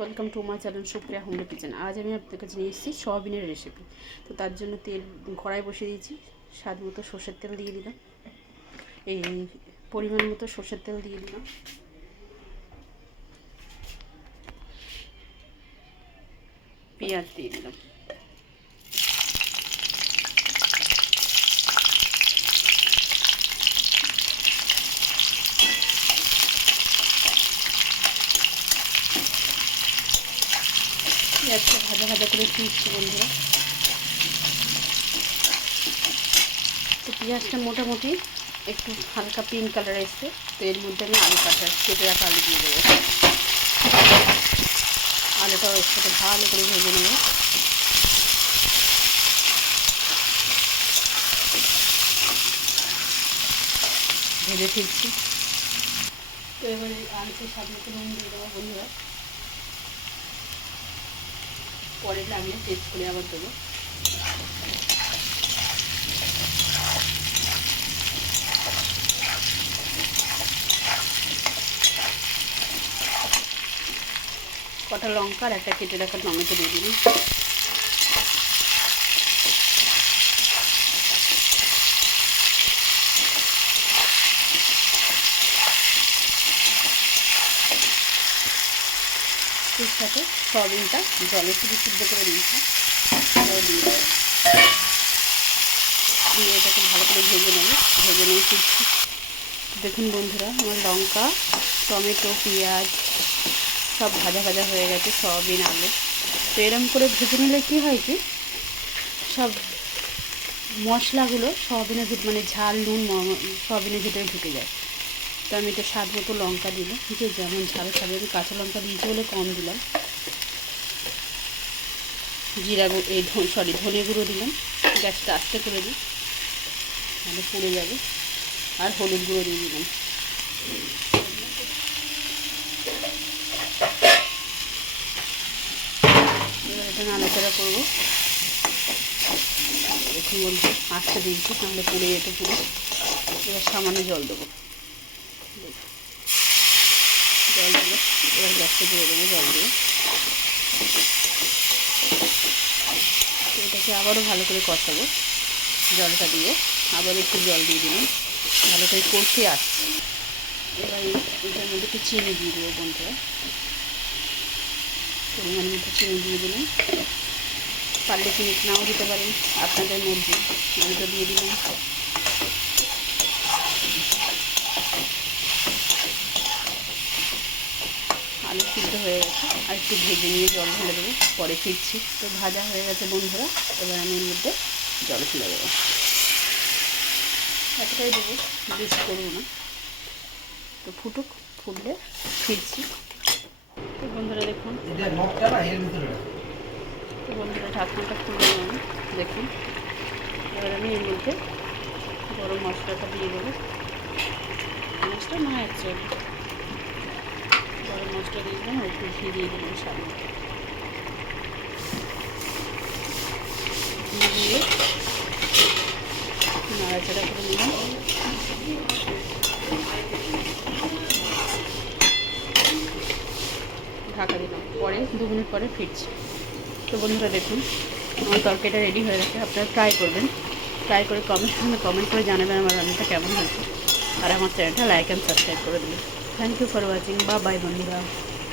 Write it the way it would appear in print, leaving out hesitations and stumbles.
Welcome to my channel Supriya home kitchen. আজ আমি আপনাদের কাছে নিয়ে এসেছি সয়াবিনের রেসিপি। তো তার জন্য তেল কড়াই বসিয়ে দিয়েছি, স্বাদ মতো সর্ষের তেল দিয়ে দিলাম, এই পরিমাণ মতো সর্ষের তেল দিয়ে দিলাম, পেঁয়াজ দিয়ে দিলাম, পেঁয়াজটা ভাজা ভাজা করে দিচ্ছি বন্ধুরা। তো পেঁয়াজটা মোটামুটি একটু হালকা পিঙ্ক কালার এসছে, তো এর মধ্যে আমি আলু কেটে রাখা আলু দিয়ে দেবো। আলুটাও এর সাথে ভালো করে ভেজে নেব। ভেজে ফিরছি। তো এবারে আলুতে স্বাদ মতো নুন দিয়ে দেবো বন্ধুরা, পরে লাগিয়ে টেস্ট করে আবার দেবো। কটা লঙ্কা আর একটা কেটে রাখা টমেটো দিয়ে দিলাম। এর সাথে সয়াবিনটা জলে শুধু সিদ্ধ করে দিয়েছি, দিয়ে এটাকে ভালো করে ভেজে নেব। ভেজে নিয়ে ফিরছি। দেখুন বন্ধুরা, আমার লঙ্কা, টমেটো, পেঁয়াজ সব ভাজা ভাজা হয়ে গেছে, সয়াবিন, আলু। তো এরকম করে ভেজে নিলে কী হয় কি, সব মশলাগুলো সয়াবিনের ভিতরে, মানে ঝাল নুন সয়াবিনের ভিতরে ঢুকে যায়। তো আমি এটা স্বাদ মতো লঙ্কা দিলাম, যে যেমন ঝাল খাবে। আমি কাঁচা লঙ্কা দিয়েছি বলে কম দিলাম। জিরা ধনে গুঁড়ো দিলাম, গ্যাসটা আস্তে করে দিই, তাহলে পুড়ে যাবে। আর হলুদ গুঁড়ো দিয়ে দিলাম। এবার এটা নাড়াচাড়া করবো। দেখুন বলতে আস্তে দিয়েছি, তাহলে পুড়ে যেত পুরো। এবার সামান্য জল দেবো, জল দেবো। এবার গ্যাসটা দিয়ে দেবো জল দিয়ে। এটাকে আবারও ভালো করে কষাবো। জলটা দিয়ে আবার একটু জল দিয়ে দিলাম, ভালো করে কষে আসছি। এবার এটার মধ্যে একটু চিনি দিয়ে দেবো বন্ধুরা, পরিমাণ মতো চিনি দিয়ে দিলাম। পারলে চিনি নাও দিতে পারেন, আপনাদের মধ্যে। আমি তো দিয়ে দিলাম। আলু সিদ্ধ হয়ে গেছে, আর একটু ভেজে নিয়ে জল ঢেলে দেবো, পরে ফিরছি। তো ভাজা হয়ে গেছে বন্ধুরা, এবার আমি এর মধ্যে জল ফেলে দেবো। এতটাই দেবো, বেশি করবো না। তো ফুটলে ফিরছি। তো বন্ধুরা দেখুন, তো বন্ধুরা ঢাকনাটা খুলে আমি দেখুন। এবার আমি এর মধ্যে গরম মশলাটা দিয়ে দেবো। মশলা না অ্যাকচুয়ালি গরম মশলা দিয়ে দিলাম, আর একটু ঘি দিয়ে দিলাম সামনে। ঘি দিয়ে নাড়াচাড়া করে নিলাম। ঢাকা দিলাম, পরে 2 মিনিট পরে ফিরছি। তো বন্ধুরা দেখুন, আমার তরকারিটা রেডি হয়ে গেছে। আপনারা ট্রাই করবেন, ট্রাই করে কমেন্ট করে জানাবেন আমার রান্নাটা কেমন হয়েছে। আর আমার চ্যানেলটা লাইক অ্যান্ড সাবস্ক্রাইব করে দেবেন। Thank you for watching. Bye বন্ধুরা।